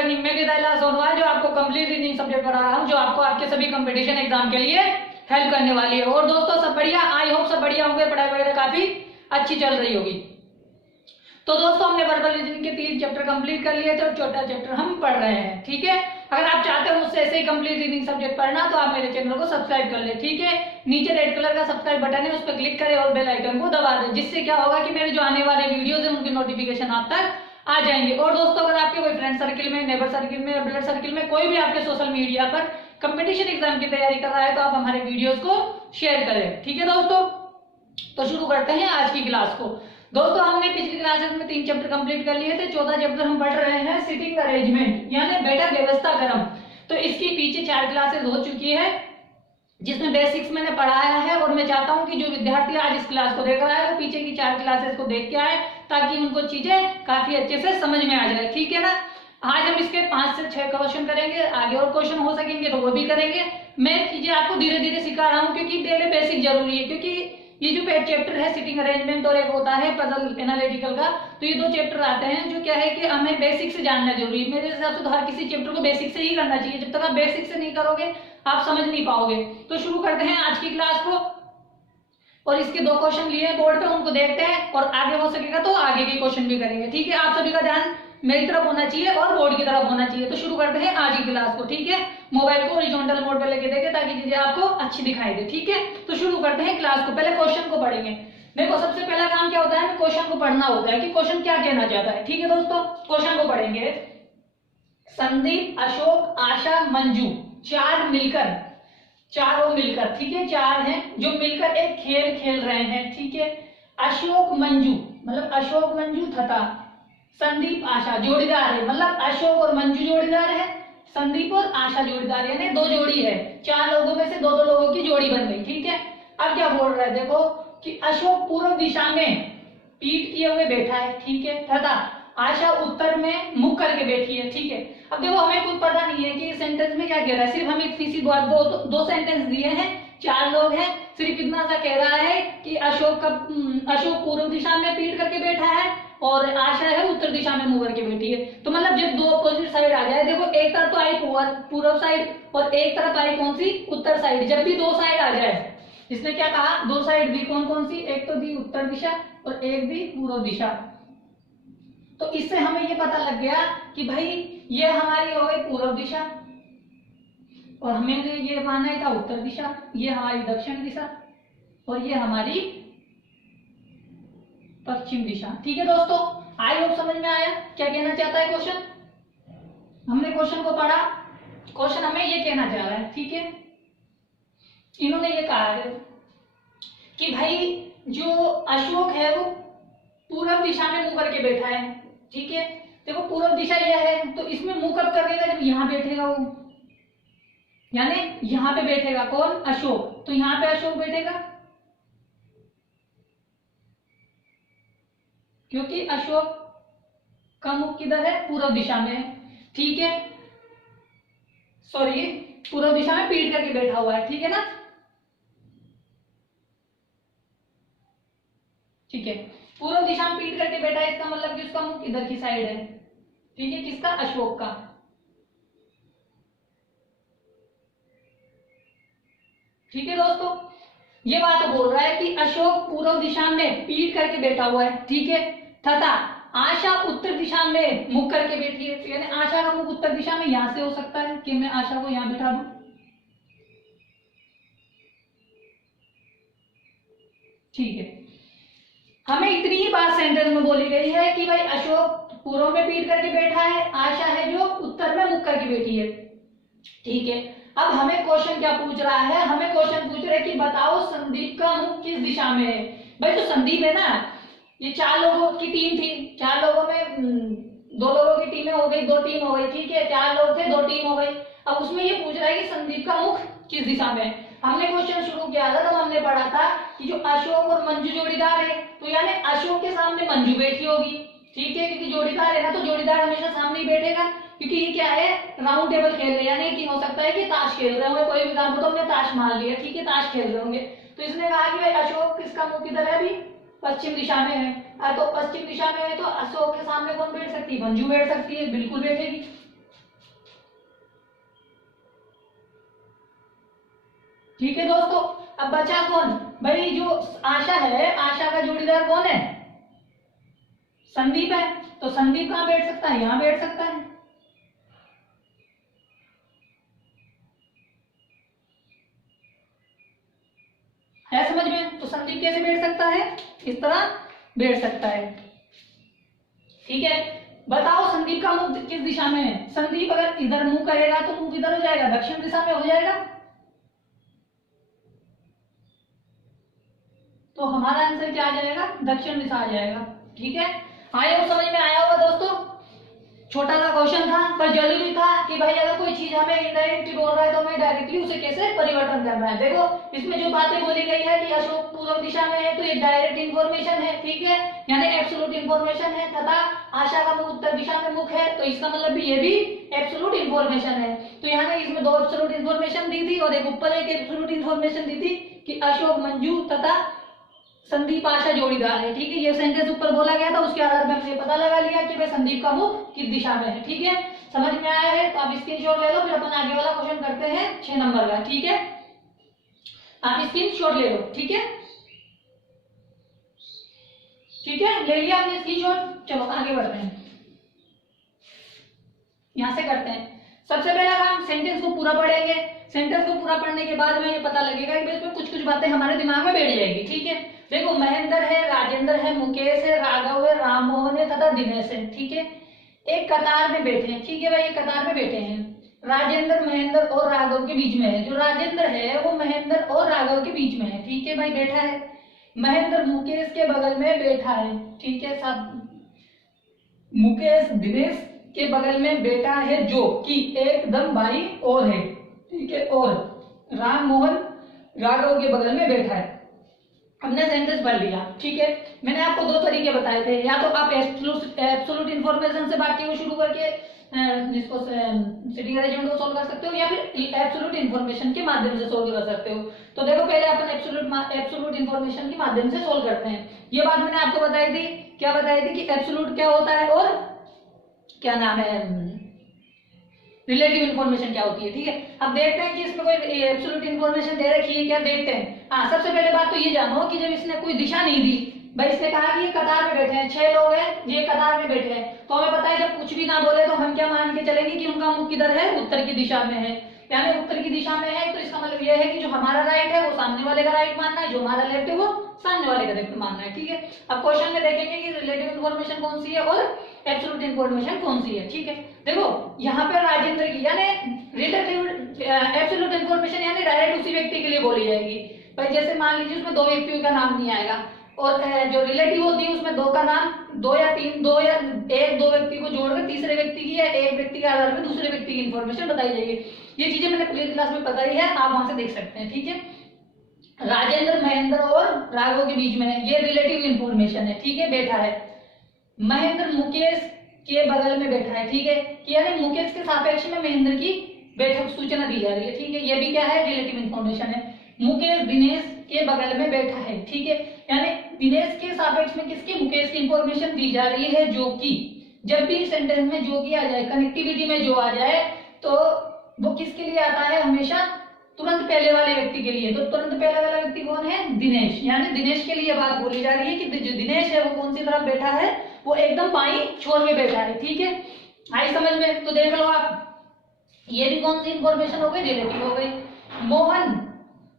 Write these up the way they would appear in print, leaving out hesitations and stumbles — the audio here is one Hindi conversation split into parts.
लर्निंग में विदाई सोनवाल, जो आपको कंप्लीट रीजनिंग सब्जेक्ट पढ़ा रहा हूँ, जो आपको आपके सभी कंपटीशन एग्जाम के लिए हेल्प करने वाली है। और दोस्तों सब बढ़िया, आई होप सब बढ़िया होंगे, पढ़ाई वगैरह काफी अच्छी चल रही होगी। तो दोस्तों हमने वर्बल रीजनिंग के 3 चैप्टर कंप्लीट कर लिए थे और चौथा चैप्टर हम पढ़ रहे हैं। ठीक है, अगर आप चाहते हो मुझसे ऐसे ही कंप्लीट रीडिंग सब्जेक्ट पढ़ना तो आप मेरे चैनल को सब्सक्राइब कर ले। ठीक है, नीचे रेड कलर का सब्सक्राइब बटन है, उस पर क्लिक करें और बेल आइकन को दबा दें, जिससे क्या होगा कि मेरे जो आने वाले वीडियोस हैं उनकी नोटिफिकेशन आप तक आ जाएंगे। और दोस्तों अगर आपके कोई फ्रेंड सर्किल में, नेबर सर्किल में, ब्लड सर्किल में कोई भी आपके सोशल मीडिया पर कंपटीशन एग्जाम की तैयारी कर रहा है तो आप हमारे वीडियोस को शेयर करें। ठीक है दोस्तों, तो शुरू करते हैं आज की क्लास को। दोस्तों हमने पिछली क्लासेस में 3 चैप्टर कंप्लीट कर लिए थे। चौथा चैप्टर हम पढ़ रहे हैं सिटिंग अरेंजमेंट यानी बैठक व्यवस्था क्रम। तो इसकी पीछे 4 क्लासेस हो चुकी है जिसमें बेसिक्स मैंने पढ़ाया है, और मैं चाहता हूं कि जो विद्यार्थी आज इस क्लास को देख रहा है वो पीछे की 4 क्लासेस को देख के आए ताकि उनको चीजें काफी अच्छे से समझ में आ जाए। ठीक है ना, आज हम इसके 5 से 6 क्वेश्चन करेंगे, आगे और क्वेश्चन हो सकेंगे तो वो भी करेंगे। मैं चीजें आपको धीरे धीरे सिखा रहा हूँ क्योंकि पहले बेसिक जरूरी है, क्योंकि ये जो चैप्टर है सिटिंग अरेंजमेंट और एक होता है पजल एनालिटिकल का, तो ये 2 चैप्टर आते हैं जो क्या है कि हमें बेसिक से जानना जरूरी है। मेरे हिसाब से तो हर किसी चैप्टर को बेसिक से ही करना चाहिए, जब तक आप बेसिक से नहीं करोगे आप समझ नहीं पाओगे। तो शुरू करते हैं आज की क्लास को, और इसके 2 क्वेश्चन लिए बोर्ड पे, उनको देखते हैं और आगे हो सकेगा तो आगे के क्वेश्चन भी करेंगे। ठीक है, आप सभी का ध्यान मेरी तरफ होना चाहिए और बोर्ड की तरफ होना चाहिए। तो शुरू करते हैं आज की क्लास को। ठीक है, मोबाइल को हॉरिजॉन्टल मोड पे लेके देखें ताकि चीजें आपको अच्छी दिखाई दे। ठीक है, तो शुरू करते हैं क्लास को। पहले क्वेश्चन को पढ़ेंगे। देखो सबसे पहला काम क्या होता है, क्वेश्चन को पढ़ना होता है कि क्वेश्चन क्या कहना चाहता है। ठीक है दोस्तों, क्वेश्चन को पढ़ेंगे। संदीप, अशोक, आशा, मंजू, 4 मिलकर, चारों मिलकर, ठीक है 4 हैं जो मिलकर एक खेल खेल रहे हैं। ठीक है, अशोक मंजू मतलब अशोक मंजू तथा संदीप आशा जोड़ीदार है, मतलब अशोक और मंजू जोड़ीदार है, संदीप और आशा जोड़ीदार, यानी 2 जोड़ी है। 4 लोगों में से 2-2 लोगों की जोड़ी बन गई। ठीक है, अब क्या बोल रहा है देखो कि अशोक पूर्व दिशा में पीठ किए हुए बैठा है। ठीक है, तथा आशा उत्तर में मुख करके बैठी है। ठीक है, अब देखो हमें कुछ पता नहीं है कि सेंटेंस में क्या कह रहा है, सिर्फ हमें किसी दो सेंटेंस दिए हैं, 4 लोग हैं, सिर्फ इतना सा कह रहा है कि अशोक पूर्व दिशा में पीठ करके बैठा है और आशा है उत्तर दिशा में मुंह करके बैठी है। तो मतलब जब 2 अपोजिट साइड आ जाए, देखो एक तरफ तो आई पूर्व साइड और एक तरफ आई कौन सी, उत्तर साइड। जब भी 2 साइड आ जाए, इसने क्या कहा 2 साइड दी, कौन कौन सी, एक तो दी उत्तर दिशा और एक दी पूर्व दिशा। तो इससे हमें ये पता लग गया कि भाई ये हमारी हो गई पूर्व दिशा और हमें ये माना था उत्तर दिशा, ये हमारी दक्षिण दिशा और ये हमारी पश्चिम दिशा। ठीक है दोस्तों, आई होप समझ में आया क्या कहना चाहता है क्वेश्चन। हमने क्वेश्चन को पढ़ा, क्वेश्चन हमें ये कहना चाह रहा है। ठीक है, इन्होंने ये कहा है कि भाई जो अशोक है वो पूर्व दिशा में मुंह करके बैठा है। ठीक है, देखो पूर्व दिशा यह है तो इसमें मुंह कब करेगा, जब यहां बैठेगा वो, यानी यहां पे बैठेगा कौन, अशोक, तो यहां पे अशोक बैठेगा क्योंकि अशोक का मुख किधर है, पूर्व दिशा में है। ठीक है, सॉरी पूर्व दिशा में पीठ करके बैठा हुआ है। ठीक है ना, ठीक है, पूर्व दिशा में पीठ करके बैठा है, इसका मतलब कि उसका मुख इधर की साइड है। ठीक है, किसका, अशोक का। ठीक है दोस्तों, ये बात बोल रहा है कि अशोक पूर्व दिशा में पीठ करके बैठा हुआ है। ठीक है, तथा आशा उत्तर दिशा में मुख करके बैठी है, यानी आशा का मुख उत्तर दिशा में, यहां से हो सकता है कि मैं आशा को यहां बिठा दूं। ठीक है, हमें इतनी ही बात सेंटेंस में बोली गई है कि भाई अशोक पूर्व में पीठ करके बैठा है, आशा है जो उत्तर में मुख करके बैठी है। ठीक है, अब हमें क्वेश्चन क्या पूछ रहा है, हमें क्वेश्चन पूछ रहा है कि बताओ संदीप का मुख किस दिशा में है। भाई तो संदीप है ना, ये 4 लोगों की टीम थी, 4 लोगों में 2 लोगों की टीमें हो गई, 2 टीम हो गई। ठीक है, 4 लोग थे, 2 टीम हो गई। अब उसमें ये पूछ रहा है कि संदीप का मुख किस दिशा में है। हमने क्वेश्चन शुरू किया था तब हमने पढ़ा था कि जो अशोक और मंजू जोड़ीदार है, तो यानी अशोक के सामने मंजू बैठी होगी। ठीक है, क्योंकि जोड़ीदार है ना, तो जोड़ीदार हमेशा सामने ही बैठेगा, क्योंकि ये क्या है, राउंड टेबल खेल रहे हैं, यानी कि हो सकता है कि ताश खेल रहे होंगे, कोई भी काम हो तो हमने ताश मान लिया। ठीक है, ताश खेल रहे होंगे, तो इसने कहा कि भाई अशोक किसका मुख किधर है, अभी पश्चिम दिशा में है। तो पश्चिम दिशा में है तो अशोक के सामने कौन बैठ सकती है, मंजू बैठ सकती है, बिल्कुल बैठेगी। ठीक है दोस्तों, अब बचा कौन भाई, जो आशा है, आशा का जोड़ीदार कौन है, संदीप है। तो संदीप कहाँ बैठ सकता है, यहां बैठ सकता है। समझ में? तो संदीप कैसे बैठ सकता है, इस तरह बैठ सकता है। ठीक है, बताओ संदीप का मुंह किस दिशा में है। संदीप अगर इधर मुंह करेगा तो मुंह किधर हो जाएगा, दक्षिण दिशा में हो जाएगा। तो हमारा आंसर क्या आ जाएगा, दक्षिण दिशा आ जाएगा। ठीक है, आए हो, समझ में आया होगा दोस्तों। छोटा सा क्वेश्चन था पर जरूरी था कि भाई अगर कोई चीज हमें इनडायरेक्टली बोल रहा है तो हमें डायरेक्टली उसे कैसे परिवर्तन करना है। देखो इसमें जो बातें बोली गई है कि अशोक पूर्व दिशा में है तो ये डायरेक्ट इंफॉर्मेशन है। ठीक है, यानी एब्सोल्यूट इंफॉर्मेशन है। तथा आशा का मुख उत्तर दिशा में मुख है तो इसका मतलब भी ये भी एब्सोल्यूट इंफॉर्मेशन है। तो यहाँ ने इसमें दो एब्सोल्यूट इंफॉर्मेशन दी थी और एक ऊपर एक एब्सोल्यूट इंफॉर्मेशन दी थी कि अशोक मंजू तथा संदीप आशा जोड़ीदार है। ठीक है, ये सेंटेंस ऊपर बोला गया था, उसके आधार पर हमने पता लगा लिया कि भाई संदीप का मुख किस दिशा में है। ठीक है, समझ में आया है। तो आप स्क्रीनशॉट ले लो, फिर अपन आगे वाला क्वेश्चन करते हैं 6 नंबर का। ठीक है, आप स्क्रीनशॉट ले लो। ठीक है, ठीक है, ले लिया आपने स्क्रीनशॉट। चलो आगे बढ़ते हैं, यहां से करते हैं। सबसे पहला काम, सेंटेंस को पूरा पढ़ेंगे। सेंटेंस को पूरा पढ़ने के बाद में ये पता लगेगा कि इसमें कुछ कुछ बातें हमारे दिमाग में बैठ जाएगी। ठीक है, देखो महेंद्र है, राजेंद्र है, मुकेश है, राघव है, राममोहन है तथा दिनेश है। ठीक है, एक कतार में बैठे हैं। ठीक है भाई, एक कतार में बैठे हैं। राजेंद्र महेंद्र और राघव के बीच में है। जो राजेंद्र है वो महेंद्र और राघव के बीच में है। ठीक है भाई, बैठा है। महेंद्र मुकेश के बगल में बैठा है। ठीक है साहब, मुकेश दिनेश के बगल में बैठा है जो कि एकदम बाई और है। ठीक है, और राम मोहन राघव के बगल में बैठा है। हमने सेंटेंस पढ़ लिया। ठीक है, मैंने आपको दो तरीके बताए थे, या तो आप एब्सोल्यूट इंफॉर्मेशन से वाक्य को शुरू करके जिसको सिटिंग अरेंजमेंट को सॉल्व कर सकते हो, या फिर एब्सोल्यूट इंफॉर्मेशन के माध्यम से सॉल्व कर सकते हो। तो देखो पहले अपन एब्सोल्यूट इंफॉर्मेशन के माध्यम से सॉल्व करते हैं। ये बात मैंने आपको बताई थी, क्या बताई थी कि एब्सोल्यूट क्या होता है और क्या नाम है, रिलेटिव इन्फॉर्मेशन क्या होती है। ठीक है, अब देखते हैं कि इसमें कोई एब्सोल्यूट इन्फॉर्मेशन दे रखी है क्या, देखते हैं। हाँ, सबसे पहले बात तो ये जानो कि जब इसने कोई दिशा नहीं दी, भाई इसने कहा कि ये कतार में बैठे हैं, 6 लोग हैं, ये कतार में बैठे हैं, तो हमें पता है जब कुछ भी ना बोले तो हम क्या मान के चलेंगे कि उनका मुख किधर है, उत्तर की दिशा में है। यानी उत्तर की दिशा में है तो इसका मतलब यह है कि जो हमारा राइट है वो सामने वाले का राइट मानना है, जो हमारा लेफ्ट है वो सामने वाले का लेफ्ट मानना है। ठीक है, अब क्वेश्चन में देखेंगे कि रिलेटिव इन्फॉर्मेशन कौन सी है और एब्सोल्यूट इन्फॉर्मेशन कौन सी है। ठीक है, देखो यहाँ पे राजेंद्र की यानी रिलेटिव एब्सोल्यूट इन्फॉर्मेशन यानी डायरेक्ट उसी व्यक्ति के लिए बोली जाएगी। भाई जैसे मान लीजिए उसमें दो व्यक्तियों का नाम नहीं आएगा, और जो रिलेटिव होती है उसमें दो का नाम, दो या तीन, दो या एक, दो व्यक्ति को जोड़कर तीसरे व्यक्ति की या एक व्यक्ति के आधार पर दूसरे व्यक्ति की इन्फॉर्मेशन बताई जाएगी। ये चीजें मैंने पूरी क्लास में बताई है, आप वहां से देख सकते हैं। ठीक है, राजेंद्र महेंद्र और राघव के बीच में है, ये रिलेटिव इन्फॉर्मेशन है। ठीक है, बैठा है। महेंद्र मुकेश के बगल में बैठा है। ठीक है, यानी मुकेश के सापेक्ष में महेंद्र की बैठक सूचना दी जा रही है। ठीक है, ये भी क्या है, रिलेटिव इन्फॉर्मेशन है। मुकेश दिनेश के बगल में बैठा है। ठीक है, यानी दिनेश के सापेक्ष में किसकी, मुकेश की इंफॉर्मेशन दी जा रही है, जो कि जब भी सेंटेंस में जो कि आ जाए, कनेक्टिविटी में जो आ जाए तो वो किसके लिए आता है, हमेशा तुरंत पहले वाले व्यक्ति के लिए। तो तुरंत पहले वाला व्यक्ति कौन है, दिनेश। यानी दिनेश के लिए बात बोली जा रही है कि जो दिनेश है वो कौन सी तरफ बैठा है, वो एकदम बाई छोर में बैठा है। ठीक है, आई समझ में। तो देख लो आप, ये भी कौन सी इंफॉर्मेशन हो गई, रिलेटिव हो गई। मोहन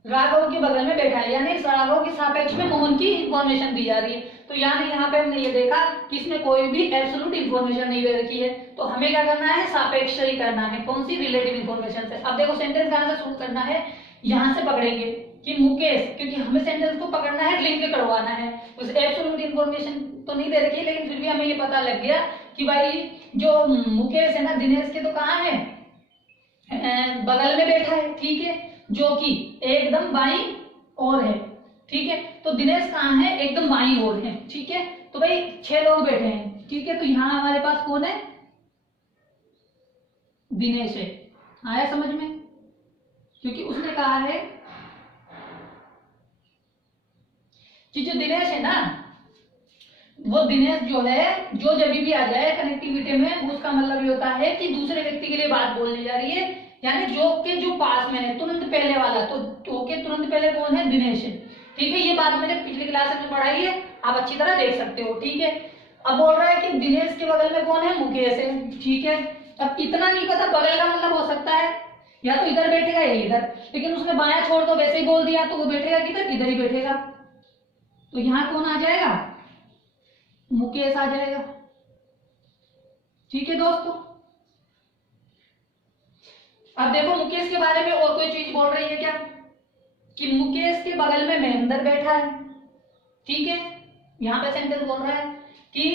राघव के बगल में बैठा है, यानी राघव के सापेक्ष में मोहन की इंफॉर्मेशन दी जा रही है। तो यानी यहाँ पे हमने ये देखा कि इसमें कोई भी एब्सोल्यूट इंफॉर्मेशन नहीं दे रखी है, तो हमें क्या करना है, सापेक्ष ही करना है। कौन सी, रिलेटिव इंफॉर्मेशन से। अब देखो सेंटेंस कहां से शुरू करना है, यहाँ से पकड़ेंगे कि मुकेश, क्योंकि हमें सेंटेंस को पकड़ना है, लिंक करवाना है। उस एब्सोल्यूट इंफॉर्मेशन तो नहीं दे रखी है, लेकिन फिर भी हमें ये पता लग गया कि भाई जो मुकेश है ना, दिनेश के तो कहाँ है, बगल में बैठा है। ठीक है, जो कि एकदम बाई ओर है। ठीक है, तो दिनेश कहाँ है, एकदम बाई ओर है। ठीक है, तो भाई 6 लोग बैठे हैं। ठीक है, तो यहाँ हमारे पास कौन है, दिनेश है। आया समझ में, क्योंकि उसने कहा है कि जो दिनेश है ना, वो दिनेश जो है, जो जब भी आ जाए कनेक्टिविटी में, उसका मतलब ये होता है कि दूसरे व्यक्ति के लिए बात बोलने जा रही है, यानी जो के जो पास में है तुरंत पहले वाला, तो जो के तुरंत पहले कौन है? दिनेश है। ठीक है, ये बात मैंने पिछली क्लास में पढ़ाई है, आप अच्छी तरह देख सकते हो। ठीक है, अब बोल रहा है कि दिनेश के बगल में कौन है? मुकेश है। ठीक है, अब इतना नहीं पता बगल का मतलब हो सकता है या तो इधर बैठेगा या इधर, लेकिन उसने बायां छोड़ दो वैसे ही बोल दिया तो वो बैठेगा किधर? इधर ही बैठेगा। तो यहाँ कौन आ जाएगा? मुकेश आ जाएगा। ठीक है दोस्तों, अब देखो मुकेश के बारे में और कोई चीज बोल रही है क्या? कि मुकेश के बगल में महेंद्र बैठा है। ठीक है, यहाँ पे सेंटेंस बोल रहा है कि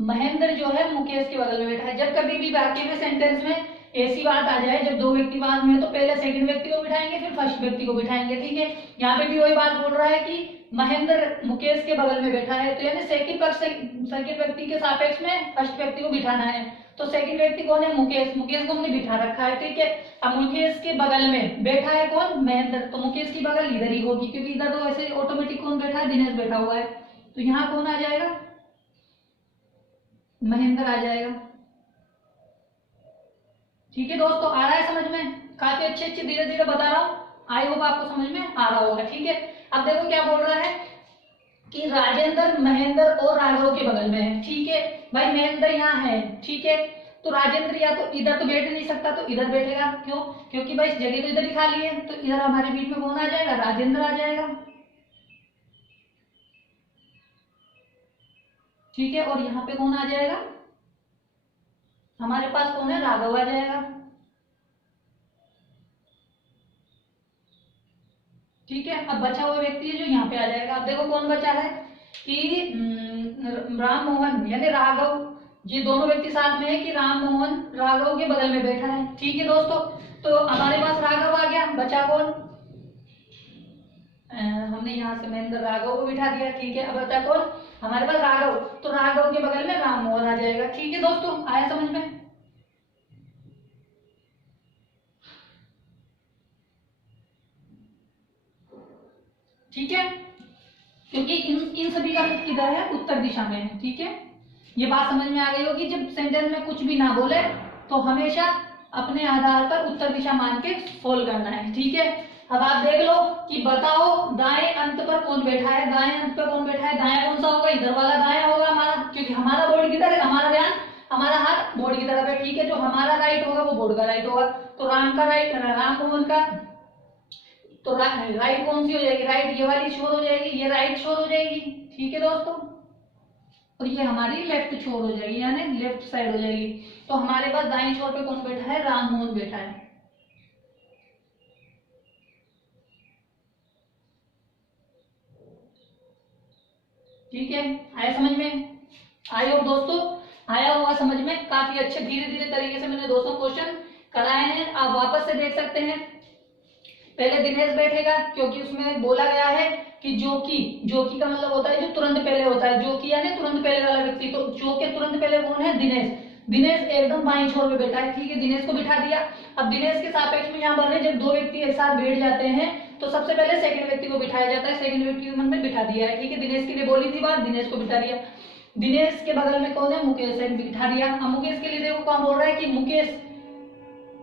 महेंद्र जो है मुकेश के बगल में बैठा है। जब कभी भी बाकी में सेंटेंस में ऐसी बात आ जाए जब दो व्यक्ति बाद में, तो पहले सेकंड व्यक्ति को बिठाएंगे फिर फर्स्ट व्यक्ति को बिठाएंगे। ठीक है, यहाँ पे भी वही बात बोल रहा है कि महेंद्र मुकेश के बगल में बैठा है, तो यानी सेकंड व्यक्ति के सापेक्ष में फर्स्ट व्यक्ति को बिठाना है। तो सेकंड व्यक्ति कौन है? मुकेश। मुकेश को हमने बिठा रखा है। ठीक है, अब मुकेश के बगल में बैठा है कौन? महेंद्र। तो मुकेश की बगल इधर ही होगी, क्योंकि इधर तो ऐसे ऑटोमेटिक कौन बैठा है? दिनेश बैठा हुआ है। तो यहाँ कौन आ जाएगा? महेंद्र आ जाएगा। ठीक है दोस्तों, आ रहा है समझ में? काफी अच्छे धीरे धीरे बता रहा हूँ, आई होप आपको समझ में आ रहा होगा। ठीक है, अब देखो क्या बोल रहा है कि राजेंद्र महेंद्र और राघव के बगल में है। ठीक है भाई, महेंद्र यहाँ है। ठीक है, तो राजेंद्र या तो इधर तो बैठ नहीं सकता, तो इधर बैठेगा। क्यों? क्योंकि भाई जगह तो इधर ही खाली है, तो इधर हमारे बीच में कौन आ जाएगा? राजेंद्र आ जाएगा। ठीक है, और यहाँ पे कौन आ जाएगा? हमारे पास कौन है? राघव आ जाएगा। ठीक है, अब बचा हुआ व्यक्ति है जो यहाँ पे आ जाएगा। अब देखो कौन बचा है कि राम मोहन यानी राघव, ये दोनों व्यक्ति साथ में है कि राम मोहन राघव के बगल में बैठा है। ठीक है दोस्तों, तो हमारे पास राघव आ गया। बचा कौन? हमने यहाँ से महेंद्र राघव को बिठा दिया। ठीक है, अब बचा कौन? हमारे पास राघव, तो राघव के बगल में राम मोहन आ जाएगा। ठीक है दोस्तों, आया समझ में? ठीक है, क्योंकि इन सभी का मुख किधर है? उत्तर दिशा में है। ठीक है, ये बात समझ में आ गई होगी। जब सेंटेंस में कुछ भी ना बोले तो हमेशा अपने आधार पर उत्तर दिशा मान के सोल्व करना है। ठीक है, अब आप देख लो कि बताओ दाएं अंत पर कौन बैठा है? दाएं अंत पर कौन बैठा है? दाया कौन सा होगा? इधर वाला दाया होगा हमारा, क्योंकि हमारा बोर्ड किधर है? हमारा ध्यान, हमारा हाथ बोर्ड की तरफ है। ठीक है, जो हमारा राइट होगा वो बोर्ड का राइट होगा। तो राम का राइट, राम मोहन का, तो राइट कौन सी हो जाएगी? राइट ये वाली छोर हो जाएगी, ये राइट छोर हो जाएगी। ठीक है दोस्तों, और ये हमारी लेफ्ट छोर हो जाएगी, यानी लेफ्ट साइड हो जाएगी। तो हमारे पास दाईं छोर पे कौन बैठा है? राम मोहन बैठा है। ठीक है, आया समझ में? आए हो दोस्तों? आया होगा समझ में? काफी अच्छे धीरे धीरे तरीके से मैंने दोस्तों क्वेश्चन कराए हैं, आप वापस से देख सकते हैं। पहले दिनेश बैठेगा, क्योंकि उसमें बोला गया है कि जोकी का मतलब होता है जो तुरंत पहले होता है। जोकी यानी तुरंत पहले वाला व्यक्ति, तो जो के तुरंत पहले कौन है? दिनेश। दिनेश एकदम बाईं छोर पे बैठा है। ठीक है, दिनेश को बिठा दिया। अब दिनेश के सापेक्ष में यहाँ बने, जब दो व्यक्ति एक साथ बैठ जाते हैं तो सबसे पहले सेकंड व्यक्ति को बिठाया जाता है। सेकंड व्यक्ति को मन में बिठा दिया है। ठीक है, दिनेश के लिए बोली थी बात, दिनेश को बिठा दिया। दिनेश के बगल में कौन है? मुकेश है, बिठा दिया। अब मुकेश के लिए देखो कौन बोल रहा है कि मुकेश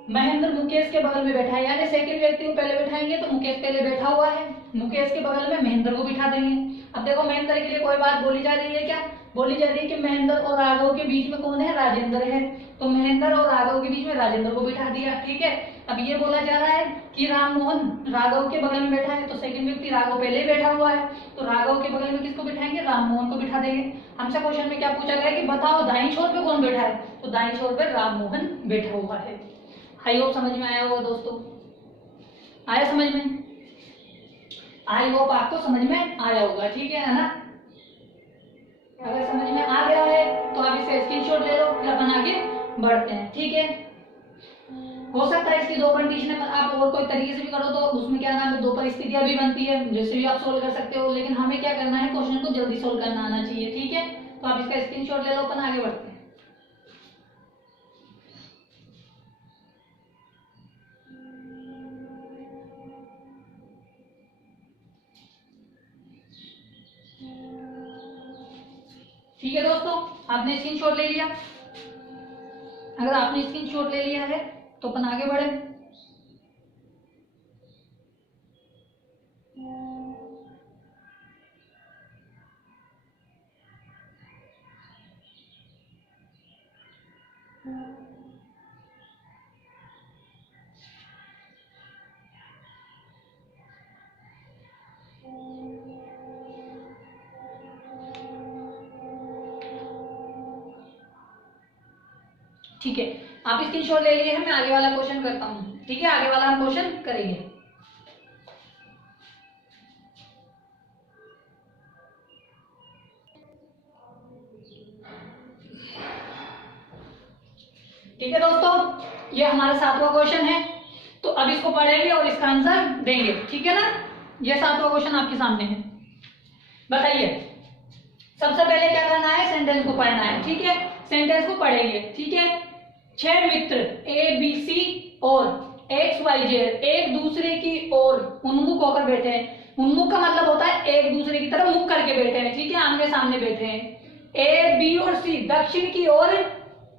महेंद्र मुकेश के बगल में बैठा है, यानी सेकंड व्यक्ति को पहले बैठाएंगे तो मुकेश पहले बैठा हुआ है, मुकेश के बगल में महेंद्र को बिठा देंगे। अब देखो महेंद्र के लिए कोई बात बोली जा रही है क्या? बोली जा रही है कि महेंद्र और राघव के बीच में कौन है? राजेंद्र है, तो महेंद्र और राघव के बीच में राजेंद्र को बिठा दिया। ठीक है, अब ये बोला जा रहा है कि राम मोहन राघव के बगल में बैठा है, तो सेकंड व्यक्ति राघव पहले ही बैठा हुआ है, तो राघव के बगल में किसको बिठाएंगे? राम मोहन को बिठा देंगे। हमसे क्वेश्चन में क्या पूछा गया कि बताओ दाईं छोर पे कौन बैठा है? तो दाईं छोर पे राम मोहन बैठा हुआ है। आई होप समझ में आया होगा दोस्तों? आया समझ में? आई होप आपको समझ में आया होगा। ठीक है ना? अगर समझ में आ गया है तो आप इसका स्क्रीनशॉट ले लो, फिर अपन आगे बढ़ते हैं। ठीक है, हो सकता है इसकी दो कंडीशन आप और कोई तरीके से भी करो तो उसमें क्या नाम है, दो परिस्थितियां भी बनती है, जैसे भी आप सोल्व कर सकते हो, लेकिन हमें क्या करना है, क्वेश्चन को जल्दी सोल्व करना आना चाहिए। ठीक है, तो आप इसका स्क्रीनशॉट ले लो, अपन आगे बढ़ते हैं। ठीक है दोस्तों, आपने स्क्रीनशॉट ले लिया? अगर आपने स्क्रीनशॉट ले लिया है तो अपन आगे बढ़े। ठीक है, आप स्क्रीनशॉट ले लिए हैं, मैं आगे वाला क्वेश्चन करता हूँ। ठीक है, आगे वाला हम क्वेश्चन करेंगे। ठीक है दोस्तों, ये हमारा 7वां क्वेश्चन है। तो अब इसको पढ़ेंगे और इसका आंसर देंगे। ठीक है ना, ये 7वां क्वेश्चन आपके सामने है। बताइए, सबसे पहले क्या करना है, सेंटेंस को पढ़ना है। ठीक है, सेंटेंस को पढ़ेंगे। ठीक है, 6 मित्र ए बी सी और एक्स वाई जेड एक दूसरे की ओर उन्मुख होकर बैठे हैं। उन्मुख का मतलब होता है एक दूसरे की तरफ मुख करके बैठे हैं। ठीक है, आमने सामने बैठे हैं। ए बी और सी दक्षिण की ओर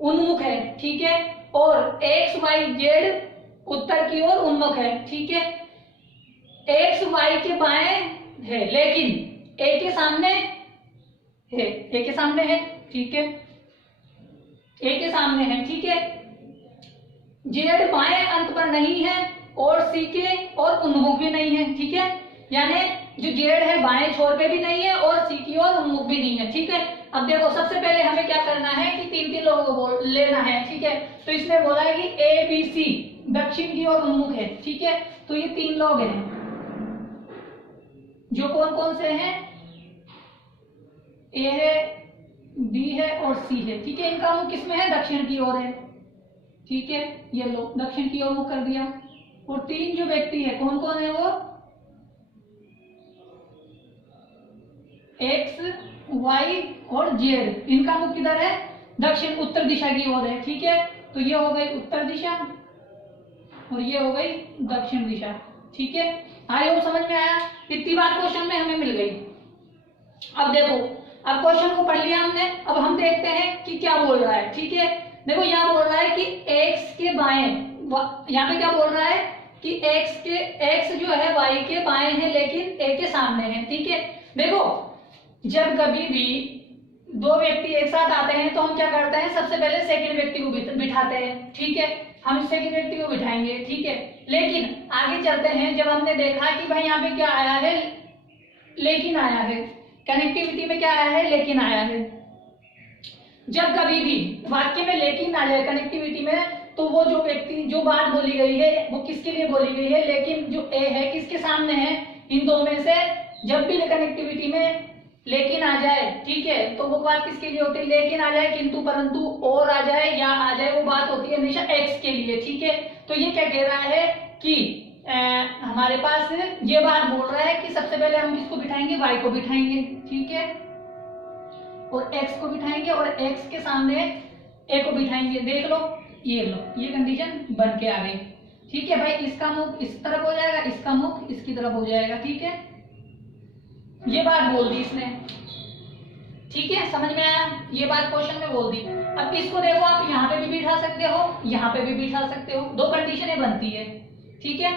उन्मुख है। ठीक है, और एक्स वाई जेड उत्तर की ओर उन्मुख है। ठीक है, एक्स वाई के बाएं है लेकिन ए के सामने है, ए के सामने है। ठीक है, ए के सामने है। ठीक है, जेड बाएं अंत पर नहीं है और सी के और उन्मुख भी नहीं है। ठीक है, यानी जो जेड है बाएं छोर पे भी नहीं है और सी की ओर उन्मुख भी नहीं है। ठीक है, अब देखो सबसे पहले हमें क्या करना है कि 3 लोगों को लेना है। ठीक है, तो इसमें बोला है कि ए बी सी दक्षिण की ओर उन्मुख है। ठीक है, तो ये 3 लोग हैं जो कौन कौन से हैं, ए है, बी है और सी है। ठीक है, इनका मुख किसमें है, दक्षिण की ओर है। ठीक है, ये लो दक्षिण की ओर मुख कर दिया। और 3 जो व्यक्ति है कौन कौन है, वो एक्स वाई और जेड, इनका मुख किधर है, दक्षिण उत्तर दिशा की ओर है। ठीक है, तो ये हो गई उत्तर दिशा और ये हो गई दक्षिण दिशा। ठीक है, आगे वो समझ में आया, इतनी बात क्वेश्चन में हमें मिल गई। अब देखो, अब क्वेश्चन को पढ़ लिया हमने, अब हम देखते हैं कि क्या बोल रहा है। ठीक है, देखो यहाँ बोल रहा है कि x के बाएं, यहाँ पे क्या बोल रहा है कि x जो है y के बाएं है लेकिन a के सामने है। ठीक है, देखो जब कभी भी 2 व्यक्ति एक साथ आते हैं तो हम क्या करते हैं, सबसे पहले सेकंड व्यक्ति को बिठाते हैं। ठीक है, हम सेकंड व्यक्ति को बिठाएंगे। ठीक है, लेकिन आगे चलते हैं, जब हमने देखा कि भाई यहाँ पे क्या आया है, लेकिन आया है, कनेक्टिविटी में क्या आया है, लेकिन आया है। जब कभी भी वाक्य में लेकिन आ जाए कनेक्टिविटी में, तो वो जो व्यक्ति जो बात बोली गई है वो किसके लिए बोली गई है, लेकिन जो ए है किसके सामने है, इन दो में से जब भी कनेक्टिविटी में लेकिन आ जाए, ठीक है, तो वो बात किसके लिए होती है, लेकिन आ जाए, किंतु परंतु और आ जाए या आ जाए, वो बात होती है हमेशा एक्स के लिए। ठीक है, तो ये क्या कह रहा है कि हमारे पास ये बात बोल रहा है कि सबसे पहले हम किसको बिठाएंगे, वाई को बिठाएंगे। ठीक है, और एक्स को बिठाएंगे और एक्स के सामने ए को बिठाएंगे। देख लो, ये कंडीशन बन के आ गई। ठीक है भाई, इसका मुख इस तरफ हो जाएगा, इसका मुख इसकी तरफ हो जाएगा। ठीक है, ये बात बोल दी इसने। ठीक है, समझ में आया, ये बात क्वेश्चन में बोल दी। अब इसको देखो, आप यहाँ पे भी बिठा सकते हो, यहाँ पे भी बिठा सकते हो, 2 कंडीशनें बनती है। ठीक है,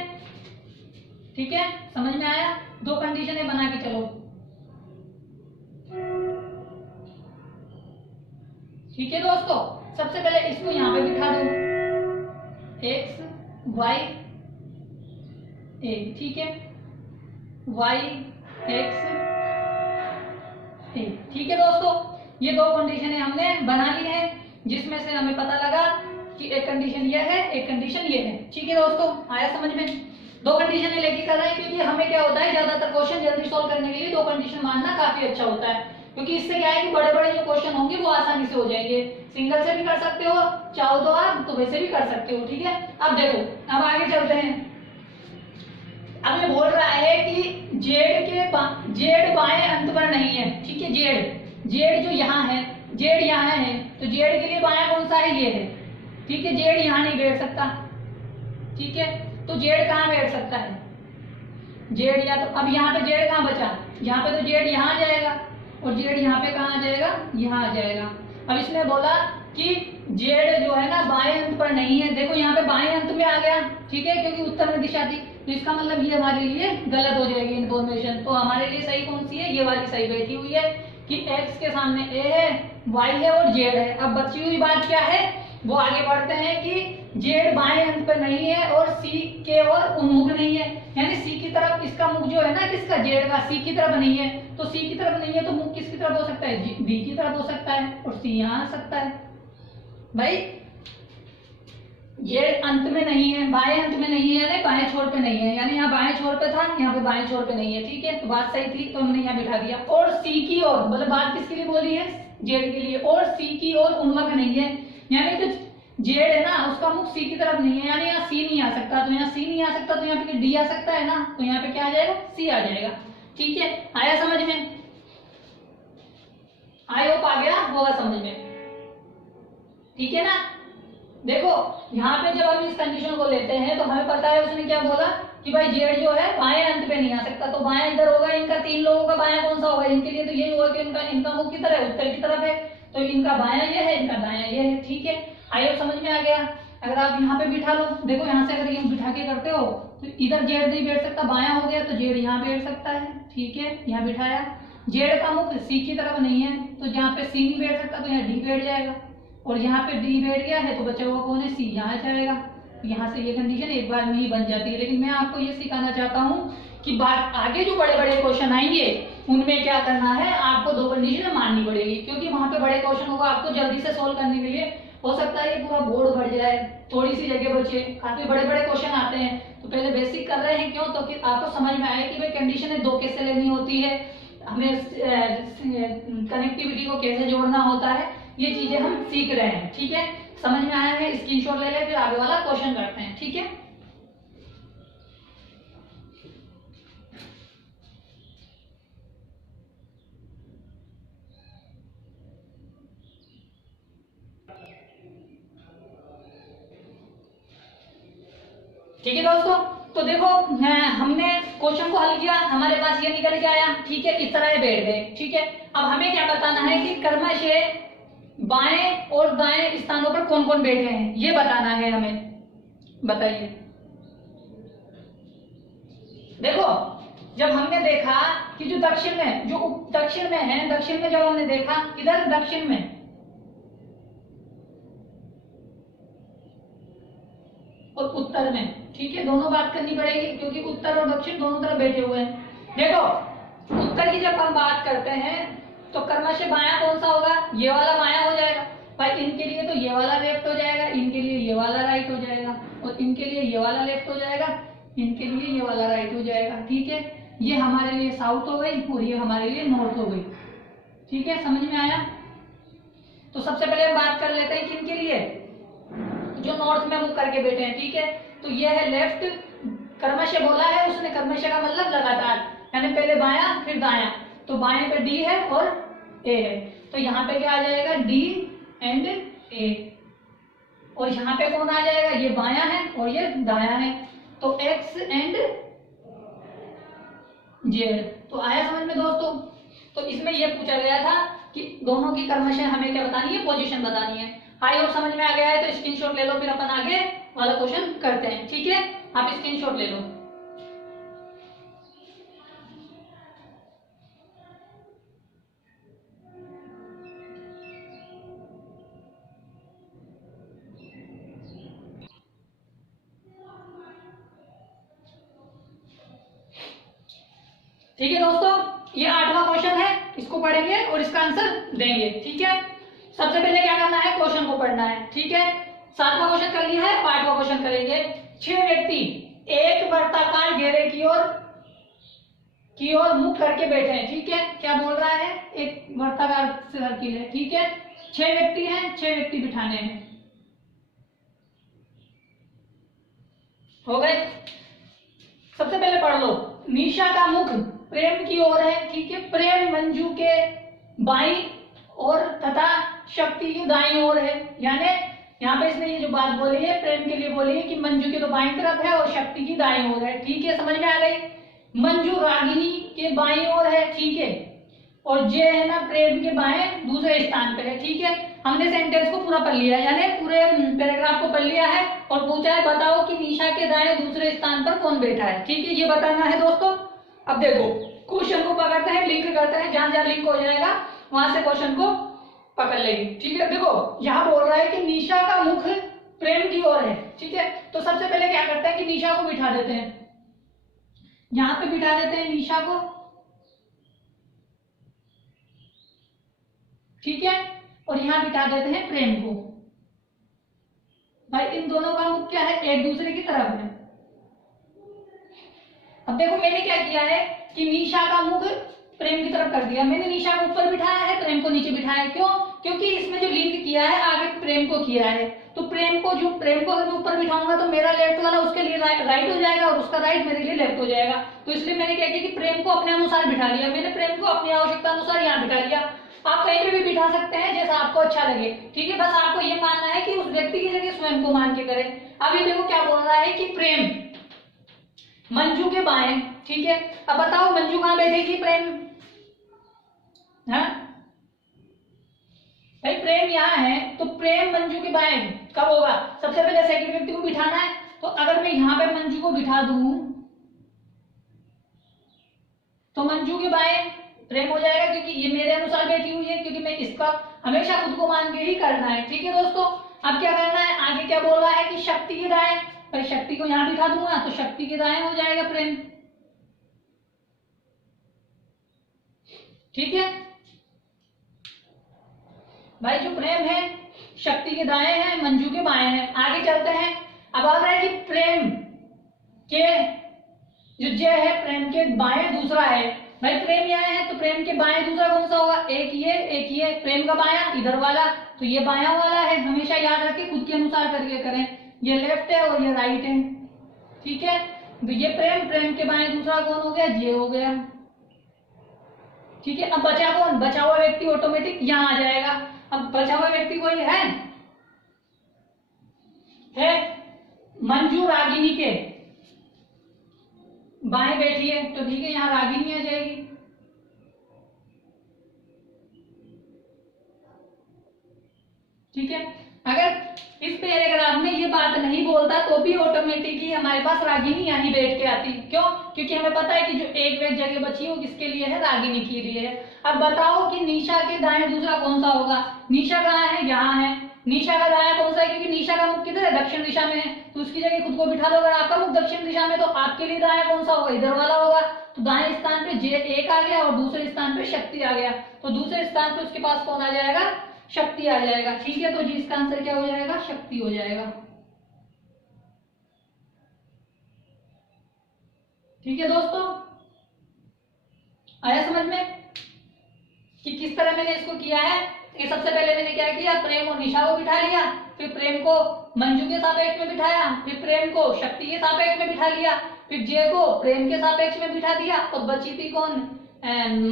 ठीक है, समझ में आया, 2 कंडीशनें बना के चलो। ठीक है दोस्तों, सबसे पहले इसको यहाँ पे बिठा दो, एक्स वाई ए। ठीक है, वाई एक्स ए। ठीक है दोस्तों, ये 2 कंडीशनें हमने बना ली है, जिसमें से हमें पता लगा कि एक कंडीशन ये है, एक कंडीशन ये है। ठीक है दोस्तों, आया समझ में, 2 कंडीशनें लेके कर रहे हैं, क्योंकि हमें क्या होता है, ज्यादातर क्वेश्चन जल्दी सॉल्व करने के लिए 2 कंडीशन मानना काफी अच्छा होता है, क्योंकि इससे क्या है कि बड़े बड़े जो क्वेश्चन होंगे वो आसानी से हो जाएंगे। सिंगल से भी कर सकते हो, चाहो तो आप तो वैसे भी कर सकते हो। ठीक है, अब देखो, अब आगे चलते हैं। अब ये बोल रहा है कि जेड बाएं अंत पर नहीं है। ठीक है, जेड जो यहाँ है, जेड यहाँ है, तो जेड के लिए बायां कौन सा है, ये है। ठीक है, जेड यहाँ नहीं बैठ सकता। ठीक है, तो जेड कहाँ बैठ सकता है, जेड या तो, अब यहाँ पे जेड कहाँ बचा, यहाँ पे तो जेड यहाँ आ जाएगा और जेड यहाँ पे कहाँ आ जाएगा, यहाँ आ जाएगा। अब इसने बोला कि जेड जो है ना बाएं अंत पर नहीं है। देखो यहाँ पे बाएं अंत में आ गया, ठीक है, क्योंकि उत्तर में दिशा थी, तो इसका मतलब ये हमारे लिए गलत हो जाएगी इन्फॉर्मेशन। तो हमारे लिए सही कौन सी है, ये वाली सही बैठी हुई है कि x के सामने a है, y है और z है। अब बची हुई बात क्या है, वो आगे बढ़ते हैं कि z बाएं अंत पर नहीं है और c के और उन्मुख नहीं है, यानी c की तरफ इसका मुख जो है ना किसका, z का, c की तरफ नहीं है। तो c की तरफ नहीं है तो मुख किसकी तरफ हो सकता है, b की तरफ हो सकता है, और c यहाँ आ सकता है। भाई ये अंत में नहीं है, बाएं अंत में नहीं है, यानी बाएं छोर पे नहीं है, यानी यहाँ बाएं छोर पे था, यहाँ पे बाएं छोर पे नहीं है, ठीक है। तो बात सही थी, तो हमने यहाँ बिठा दिया। और सी की ओर, मतलब बात किसके लिए बोली है, जेड के लिए। और सी की ओर उन्मुख नहीं है, यानी जो जेड है ना उसका मुख सी की तरफ नहीं है, यानी यहाँ सी नहीं आ सकता। तो यहाँ सी नहीं आ सकता तो यहाँ पे डी आ सकता है ना, तो यहाँ पे क्या आ जाएगा, सी आ जाएगा, ठीक है। आया समझ में, आई होप आ गया होगा समझ में, ठीक है ना। देखो यहाँ पे जब हम इस कंडीशन को लेते हैं तो हमें पता है उसने क्या बोला कि भाई जेड जो है बाएं अंत पे नहीं आ सकता, तो बाएं इधर होगा, इनका तीन लोगों का बायां कौन सा होगा, इनके लिए तो यही होगा कि इनका मुख किधर है, उत्तर की तरफ है, तो इनका बायां ये है, इनका दायां ये है, ठीक है। आइए समझ में आ गया। अगर आप यहाँ पे बिठा लो, देखो यहाँ से अगर ये बिठा के करते हो तो इधर जेड नहीं बैठ सकता, बायां हो गया तो जेड यहाँ बैठ सकता है, ठीक है, यहाँ बिठाया। जेड का मुख सी की तरफ नहीं है, तो जहाँ पे सी नहीं बैठ सकता तो यहाँ डी बैठ जाएगा, और यहाँ पे डी बैठ गया है तो बचा हुआ कौन है, सी यहाँ जाएगा। यहाँ से ये कंडीशन एक बार में ही बन जाती है। लेकिन मैं आपको ये सिखाना चाहता हूँ कि बात आगे जो बड़े बड़े क्वेश्चन आएंगे उनमें क्या करना है, आपको दो कंडीशन माननी पड़ेगी, क्योंकि वहां पे बड़े क्वेश्चन को आपको जल्दी से सोल्व करने के लिए हो सकता है ये पूरा बोर्ड भर जाए, थोड़ी सी जगह बचे, काफी बड़े बड़े क्वेश्चन आते हैं। तो पहले बेसिक कर रहे हैं, क्यों, तो कि आपको समझ में आए कि भाई कंडीशन है दो कैसे लेनी होती है, हमें कनेक्टिविटी को कैसे जोड़ना होता है, ये चीजें हम सीख रहे हैं, ठीक है। समझ में आया है, स्क्रीनशॉट ले ले, फिर आगे वाला क्वेश्चन करते हैं, ठीक है। ठीक है दोस्तों, तो देखो हमने क्वेश्चन को हल किया, हमारे पास ये निकल के आया, ठीक है, इस तरह ये बैठ गए, ठीक है। अब हमें क्या बताना है कि क्रमशः बाएं और दाएं स्थानों पर कौन कौन बैठे हैं, ये बताना है हमें, बताइए। देखो जब हमने देखा कि जो दक्षिण में, जो दक्षिण में है, दक्षिण में जब हमने देखा, इधर दक्षिण में और उत्तर में, ठीक है, दोनों बात करनी पड़ेगी क्योंकि उत्तर और दक्षिण दोनों तरफ बैठे हुए हैं। देखो उत्तर की जब हम बात करते हैं तो क्रमशः बायां कौन सा होगा, ये वाला बायां हो जाएगा, भाई इनके लिए तो ये वाला लेफ्ट हो जाएगा, इनके लिए ये वाला राइट हो जाएगा, और इनके लिए ये वाला लेफ्ट हो जाएगा, इनके लिए ये वाला राइट हो जाएगा, ठीक है। ये हमारे लिए साउथ हो गई और ये हमारे लिए नॉर्थ हो गई, ठीक है, समझ में आया। तो सबसे पहले हम बात कर लेते हैं कि इनके लिए जो नॉर्थ में मुख करके बैठे हैं, ठीक है। तो ये है लेफ्ट, क्रमशः बोला है उसने, क्रमशः का मतलब लगातार, यानी पहले बायां फिर दायां, तो बाएं पे डी है और ए है, तो यहाँ पे क्या आ जाएगा, डी एंड ए, और यहाँ पे कौन आ जाएगा, ये बायां है और ये दायां है, तो एक्स एंड जेड। तो आया समझ में दोस्तों। तो इसमें ये पूछा गया था कि दोनों की क्रमशः हमें क्या बतानी है, पोजीशन बतानी है। आई और समझ में आ गया है तो स्क्रीनशॉट ले लो, फिर अपन आगे वाला क्वेश्चन करते हैं, ठीक है। आप स्क्रीनशॉट ले लो। ठीक है दोस्तों, ये 8वां क्वेश्चन है, इसको पढ़ेंगे और इसका आंसर देंगे, ठीक है। सबसे पहले क्या करना है, क्वेश्चन को पढ़ना है, ठीक है। 7वां क्वेश्चन कर लिया है, 8वां क्वेश्चन करेंगे। 6 व्यक्ति एक वर्ताकार घेरे की ओर मुख करके बैठे हैं, ठीक है। क्या बोल रहा है, एक वर्ताकार सर्किल है, ठीक है। 6 व्यक्ति हैं, 6 व्यक्ति बिठाने हैं, हो गए। सबसे पहले पढ़ लो, निशा का मुख प्रेम की ओर है, ठीक है। प्रेम मंजू के बाईं और तथा शक्ति की दाईं ओर है, यानी यहाँ पे इसने ये जो बात बोली है प्रेम के लिए बोली है कि मंजू की तो बाईं तरफ है और शक्ति की दाईं ओर है, ठीक है, समझ में आ गई। मंजू रागिनी के बाईं ओर है, ठीक है। और जे है ना प्रेम के बाएं दूसरे स्थान पे है। ठीक है, हमने सेंटेंस को पूरा पढ़ लिया, यानी पूरे पैराग्राफ को पढ़ लिया है और पूछा है बताओ कि निशा के दाएं दूसरे स्थान पर कौन बैठा है। ठीक है, ये बताना है दोस्तों। अब देखो क्वेश्चन को पकड़ते हैं, लिंक करते हैं, जहां जहां लिंक हो जाएगा वहां से क्वेश्चन को पकड़ लेगी। ठीक है, देखो यहाँ बोल रहा है कि निशा का मुख प्रेम की ओर है। ठीक है, तो सबसे पहले क्या करते हैं कि निशा को बिठा देते हैं, यहां पे बिठा देते हैं निशा को। ठीक है, और यहां बिठा देते हैं प्रेम को। भाई इन दोनों का मुख क्या है, एक दूसरे की तरफ है। अब देखो मैंने क्या किया है कि निशा का मुख प्रेम की तरफ कर दिया, मैंने निशा को ऊपर बिठाया है, प्रेम को नीचे बिठाया है। क्यों? क्योंकि इसमें जो लिंक किया है आगे प्रेम को किया है, तो प्रेम को अगर मैं ऊपर बिठाऊंगा तो मेरा लेफ्ट वाला उसके लिए राइट हो जाएगा और उसका राइट मेरे लिए लेफ्ट हो जाएगा। तो इसलिए मैंने क्या किया कि प्रेम को अपने अनुसार बिठा लिया, मैंने प्रेम को अपनी आवश्यकता अनुसार यहाँ बिठा लिया। आप कहीं पे भी बिठा सकते हैं जैसा आपको अच्छा लगे। ठीक है, बस आपको ये मानना है कि उस व्यक्ति की जगह स्वयं को मान के करें। अब ये देखो क्या बोल रहा है कि प्रेम मंजू के बाएं। ठीक है, अब बताओ मंजू कहां बैठेगी, प्रेम भाई प्रेम यहाँ है तो प्रेम मंजू के बाएं कब होगा, सबसे पहले सेकंड व्यक्ति को बिठाना है। तो अगर मैं यहाँ पे मंजू को बिठा दूं तो मंजू के बाएं प्रेम हो जाएगा, क्योंकि ये मेरे अनुसार बैठी हुई है, क्योंकि मैं इसका हमेशा खुद को मान के ही करना है। ठीक है दोस्तों, अब क्या करना है, आगे क्या बोल रहा है कि शक्ति के दाएं, पर शक्ति को यहाँ बिठा दूंगा तो शक्ति के दाएं हो जाएगा प्रेम। ठीक है भाई, जो प्रेम है शक्ति के दाएं है, मंजू के बाएं है। आगे चलते हैं, अब आ रहा है कि प्रेम के जो जय है प्रेम के बाएं दूसरा है। भाई प्रेम यहाँ है तो प्रेम के बाएं दूसरा कौन सा होगा, एक ये प्रेम का बायां इधर वाला, तो ये बायां वाला है। हमेशा याद रखें खुद के अनुसार करके करें, ये लेफ्ट है और ये राइट है। ठीक है, तो ये प्रेम के बाएं दूसरा कौन हो गया, जे हो गया। ठीक है, अब बचा कौन, बचा हुआ व्यक्ति ऑटोमेटिक यहाँ आ जाएगा। अब बचा हुआ व्यक्ति कोई है मंजू रागिनी के बाएं बैठी है, तो ठीक है यहाँ रागिनी आ जाएगी। ठीक है, अगर इस पैराग्राफ में ये बात नहीं बोलता तो भी ऑटोमेटिकली हमारे पास रागिनी यहाँ बैठ के आती। क्यों? क्योंकि हमें पता है कि जो एक जगह बची है वो किसके लिए है, रागिनी के लिए है। अब बताओ कि निशा के दाएं दूसरा कौन सा होगा, निशा कहाँ है, यहाँ है। निशा का दाएं कौन सा है, क्योंकि निशा का मुख किधर है, दक्षिण दिशा में है, तो उसकी जगह खुद को बिठा लो। अगर आपका मुख दक्षिण दिशा में तो आपके लिए दाएं कौन सा होगा, इधर वाला होगा। तो दाएं स्थान पे जे एक आ गया और दूसरे स्थान पे शक्ति आ गया, तो दूसरे स्थान पे उसके पास कौन आ जाएगा, शक्ति आ जाएगा। ठीक है, तो जी इसका आंसर क्या हो जाएगा, शक्ति हो जाएगा। ठीक है दोस्तों, आया समझ में कि किस तरह मैंने इसको किया है। कि सबसे पहले मैंने क्या किया, प्रेम और निशा को बिठा लिया, फिर प्रेम को मंजू के सापेक्ष में बिठाया, फिर प्रेम को शक्ति के सापेक्ष में बिठा लिया, फिर जे को प्रेम के सापेक्ष में बिठा दिया और बची थी कौन,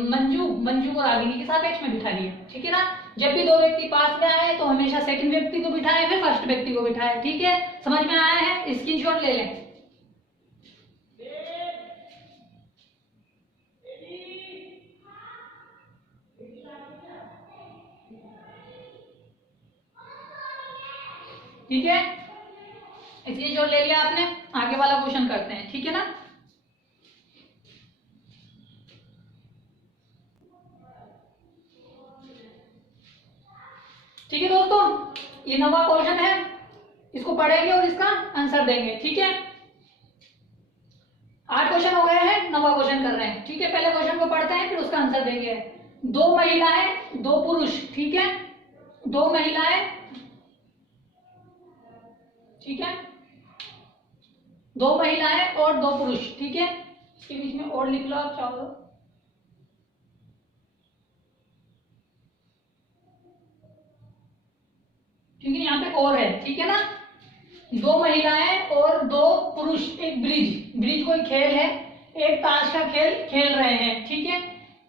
मंजू को रागिनी के सापेक्ष में बिठा लिया। ठीक है ना, जब भी दो व्यक्ति पास में आए तो हमेशा सेकंड व्यक्ति को बिठाए फिर फर्स्ट व्यक्ति को बिठाए। ठीक है, समझ में आया है, स्क्रीनशॉट ले लें। ठीक है, स्क्रीनशॉट ले लिया आपने, आगे वाला क्वेश्चन करते हैं। ठीक है ना, ठीक है दोस्तों, ये नवा क्वेश्चन है, इसको पढ़ेंगे और इसका आंसर देंगे। ठीक है, 8 क्वेश्चन हो गए हैं, नवा क्वेश्चन कर रहे हैं। ठीक है, पहले क्वेश्चन को पढ़ते हैं फिर उसका आंसर देंगे। 2 महिलाएं 2 पुरुष। ठीक है, 2 महिलाएं, ठीक है, 2 महिलाएं और 2 पुरुष। ठीक है, इसके बीच में और लिख लो आप चाहो तो। ठीक है, यहाँ पे और है। ठीक है ना, 2 महिलाएं और 2 पुरुष एक ब्रिज कोई खेल है, एक ताश का खेल खेल रहे हैं। ठीक है,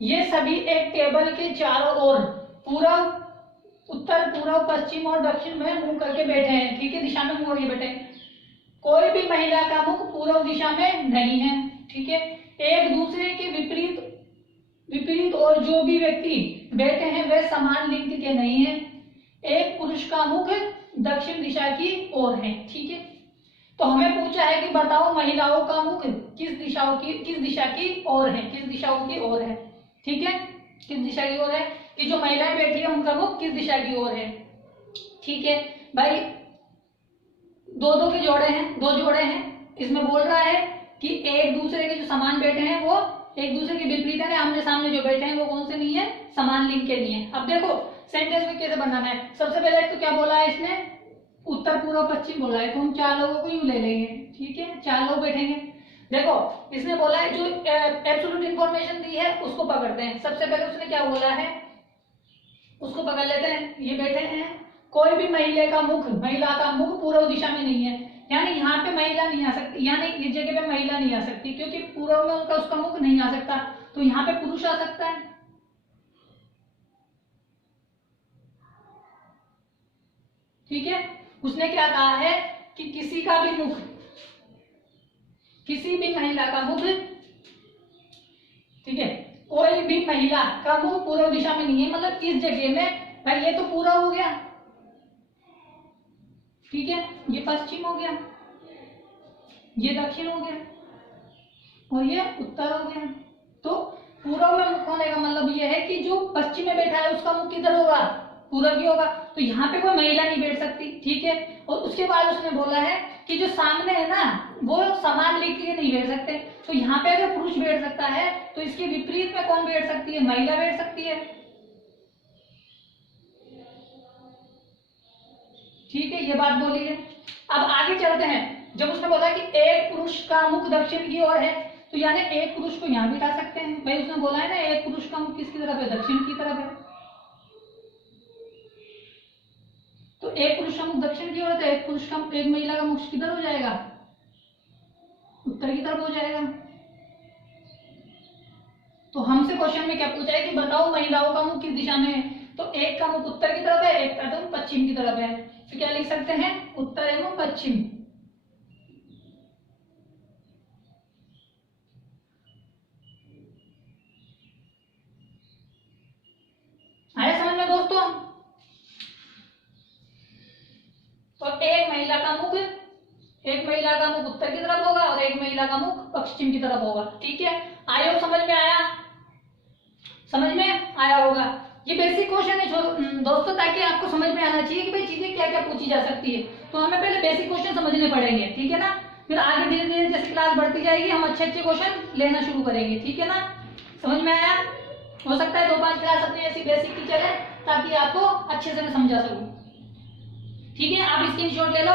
ये सभी एक टेबल के चारों ओर पूर्व उत्तर पूर्व पश्चिम और दक्षिण में मुंह करके बैठे हैं। ठीक है, दिशा में मुंह करके बैठे, कोई भी महिला का मुख पूर्व दिशा में नहीं है। ठीक है, एक दूसरे के विपरीत ओर जो भी व्यक्ति बैठे हैं वे समान लिंग के नहीं है। एक पुरुष का मुख दक्षिण दिशा की ओर है। ठीक है, तो हमें पूछा है कि बताओ महिलाओं का मुख किस दिशा की ओर है, किस दिशाओं की ओर है। ठीक है, किस दिशा की ओर है, कि जो महिलाएं बैठी है उनका मुख किस दिशा की ओर है। ठीक है भाई, दो के जोड़े हैं, 2 जोड़े हैं। इसमें बोल रहा है कि एक दूसरे के जो समान बैठे हैं वो एक दूसरे के विपरीत है, आमने सामने जो बैठे हैं वो कौन से नहीं है, समान लिंग के नहीं है। अब देखो सेंटेंस में कैसे बनाना है। सबसे पहले तो क्या बोला है इसने, उत्तर पूर्व पश्चिम बोला है, तो हम 4 लोगों को यूं ले लेंगे। ठीक है, 4 लोग बैठेंगे। देखो इसने बोला है जो एब्सोल्यूट इंफॉर्मेशन दी है उसको पकड़ते हैं। सबसे पहले उसने क्या बोला है उसको पकड़ लेते हैं। ये बैठे हैं, कोई भी महिला का मुख पूर्व दिशा में नहीं है, यानी यहाँ पे महिला नहीं आ सकती, यानी इस जगह पे महिला नहीं आ सकती क्योंकि पूर्व में उसका मुख नहीं आ सकता, तो यहाँ पे पुरुष आ सकता है। ठीक है, उसने क्या कहा है कि किसी भी महिला का मुख, ठीक है, कोई भी महिला का मुख पूर्व दिशा में नहीं है, मतलब इस जगह में भाई ये तो पूरा हो गया। ठीक है, ये पश्चिम हो गया, ये दक्षिण हो गया और ये उत्तर हो गया। तो पूर्व में मुख होने का मतलब ये है कि जो पश्चिम में बैठा है उसका मुख किधर होगा, पूर्व की होगा, तो यहाँ पे कोई महिला नहीं बैठ सकती। ठीक है, और उसके बाद उसने बोला है कि जो सामने है ना वो समान लिंग के नहीं बैठ सकते, तो यहाँ पे अगर पुरुष बैठ सकता है तो इसके विपरीत में कौन बैठ सकती है, महिला बैठ सकती है। ठीक है, ये बात बोली है। अब आगे चलते हैं। जब उसने बोला कि एक पुरुष का मुख दक्षिण की ओर है, तो यानी एक पुरुष को यहाँ बिठा सकते हैं। भाई उसने बोला है ना एक पुरुष का मुख किसकी तरफ है, दक्षिण की तरफ है, तो एक पुरुष का मुख दक्षिण की ओर है, तो एक महिला का मुख किधर हो जाएगा, उत्तर की तरफ हो जाएगा। तो हमसे क्वेश्चन में क्या पूछा है कि बताओ महिलाओं का मुख किस दिशा में है, तो एक का मुख उत्तर की तरफ है, एक का तो पश्चिम की तरफ है, तो क्या लिख सकते हैं, उत्तर एवं पश्चिम। आया समझ में दोस्तों। तो एक महिला का मुख उत्तर की तरफ होगा और एक महिला का मुख पश्चिम की तरफ होगा। ठीक है, आयो समझ में आया, समझ में आया होगा। ये बेसिक क्वेश्चन है दोस्तों, ताकि आपको समझ में आना चाहिए कि भाई चीजें क्या क्या पूछी जा सकती है। तो हमें पहले बेसिक क्वेश्चन समझने पड़ेंगे, ठीक है ना, फिर आगे धीरे धीरे जैसे क्लास बढ़ती जाएगी हम अच्छे अच्छे क्वेश्चन लेना शुरू करेंगे। ठीक है ना, समझ में आया। हो सकता है 2-5 क्लास अपनी ऐसी बेसिक की चले ताकि आपको अच्छे से मैं समझा सकूं। ठीक है, आप स्क्रीनशॉट ले लो।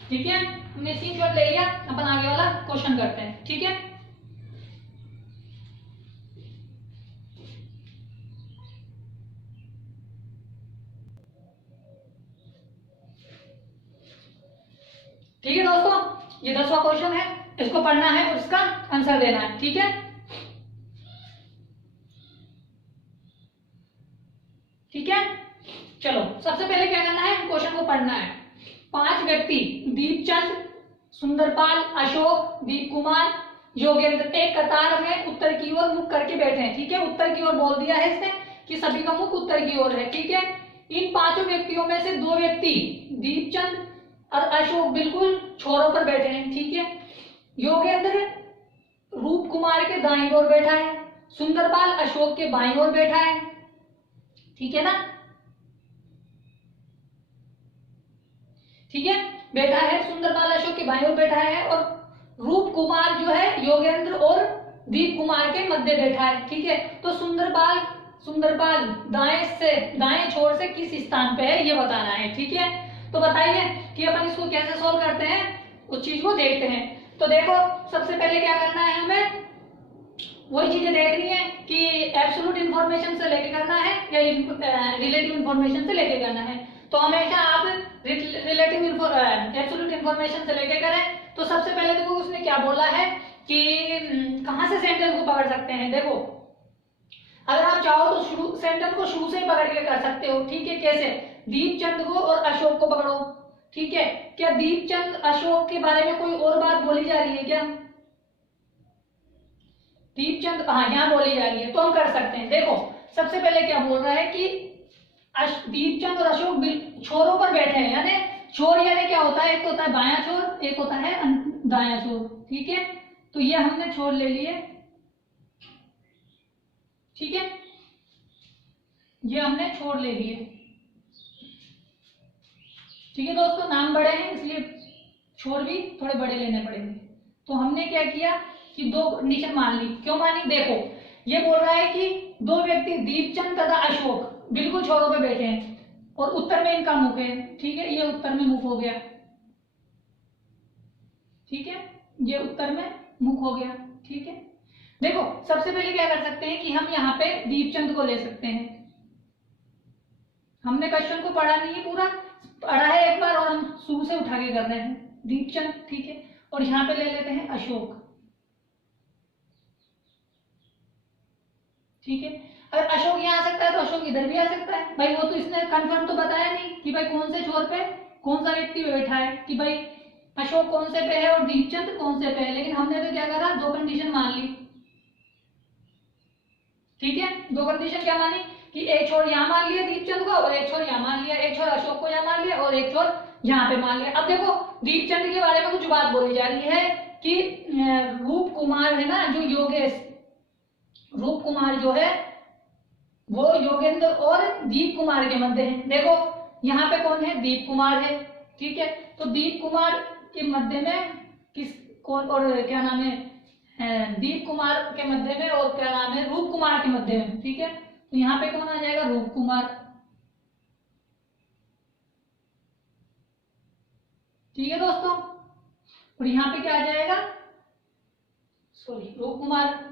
ठीक है, हमने स्क्रीनशॉट ले लिया, अपन आगे वाला क्वेश्चन करते हैं। ठीक है, ठीक है दोस्तों, ये 10वां क्वेश्चन है, इसको पढ़ना है और इसका आंसर देना है। ठीक है, ठीक है, चलो सबसे पहले क्या करना है, क्वेश्चन को पढ़ना है। 5 व्यक्ति दीपचंद, सुंदरपाल, अशोक, दीप कुमार, योगेंद्र एक कतार में उत्तर की ओर मुख करके बैठे हैं। ठीक है, उत्तर की ओर बोल दिया है इसने कि सभी का मुख उत्तर की ओर है। ठीक है, इन 5 व्यक्तियों में से 2 व्यक्ति दीपचंद और अशोक बिल्कुल छोरों पर बैठे हैं। ठीक है, योगेंद्र रूप कुमार के दाईं ओर बैठा है, सुंदरपाल अशोक के बाईं ओर बैठा है। ठीक है ना, ठीक है, बैठा है सुंदरपाल अशोक के बाईं ओर बैठा है और रूप कुमार जो है योगेंद्र और दीप कुमार के मध्य बैठा है। ठीक है, तो सुंदरपाल दाएं छोर से किस स्थान पे है ये बताना है। ठीक है, तो बताइए कि अपन इसको कैसे सोल्व करते हैं, उस चीज को देखते हैं। तो देखो सबसे पहले क्या करना है, हमें वही चीजें देखनी है कि एब्सोल्यूट इंफॉर्मेशन से लेके करना है या रिलेटिव इंफॉर्मेशन से लेके करना है। तो हमेशा आप एब्सोल्यूट इंफॉर्मेशन से लेके करें। तो सबसे पहले देखो उसने क्या बोला है कि कहां से सेंटेंस को पकड़ सकते हैं। देखो अगर आप चाहो तो सेंटेंस को शुरू से ही पकड़ के कर सकते हो। ठीक है, कैसे, दीपचंद को और अशोक को पकड़ो। ठीक है, क्या दीपचंद अशोक के बारे में कोई और बात बोली जा रही है क्या? दीपचंद, हाँ यहाँ बोली जा रही है, तो हम कर सकते हैं। देखो सबसे पहले क्या बोल रहा है कि दीपचंद और अशोक छोरों पर बैठे हैं, यानी छोर यानी क्या होता है, एक तो होता है बायां छोर, एक होता है दायां छोर। ठीक है, तो ये हमने छोर ले लिए। ठीक है, ये हमने छोर ले लिए। ठीक है दोस्तों, नाम बड़े हैं इसलिए छोर भी थोड़े बड़े लेने पड़ेंगे। तो हमने क्या किया कि दो कंडीशन मान ली। क्यों मानी? देखो ये बोल रहा है कि दो व्यक्ति दीपचंद तथा अशोक बिल्कुल छोरों पे बैठे हैं और उत्तर में इनका मुख है। ठीक है, ये उत्तर में मुख हो गया। ठीक है, ये उत्तर में मुख हो गया। ठीक है, देखो सबसे पहले क्या कर सकते हैं कि हम यहाँ पे दीपचंद को ले सकते हैं। हमने क्वेश्चन को पढ़ा नहीं है, पूरा पढ़ा है एक बार और हम शुरू से उठा के कर रहे हैं दीपचंद। ठीक है, और यहाँ पे ले लेते हैं अशोक। ठीक है, अगर अशोक यहाँ आ सकता है तो अशोक इधर भी आ सकता है। भाई वो तो इसने कंफर्म तो बताया नहीं कि भाई कौन से छोर पे कौन सा व्यक्ति बैठा है, कि भाई अशोक कौन से पे है और दीपचंद कौन से पे है। लेकिन हमने तो क्या करा, दो कंडीशन मान ली। ठीक है, दो कंडीशन क्या मानी कि एक छोर यहाँ मान लिया दीपचंद को और एक छोर यहाँ मान लिया, एक छोर अशोक को यहाँ मान लिया और एक छोर यहाँ पे मान लिया। अब देखो दीपचंद के बारे में कुछ बात बोली जा रही है कि रूप कुमार है ना, जो योगेश, रूप कुमार जो है वो योगेंद्र और दीप कुमार के मध्य है। देखो यहाँ पे कौन है, दीप कुमार है। ठीक है, तो दीप कुमार के मध्य में किस कौन और क्या नाम है, दीप कुमार के मध्य में और क्या नाम है, रूप कुमार के मध्य में। ठीक है, तो यहाँ पे कौन आ जाएगा, रूप कुमार। ठीक है दोस्तों, और यहाँ पे क्या आ जाएगा, सॉरी रूप कुमार,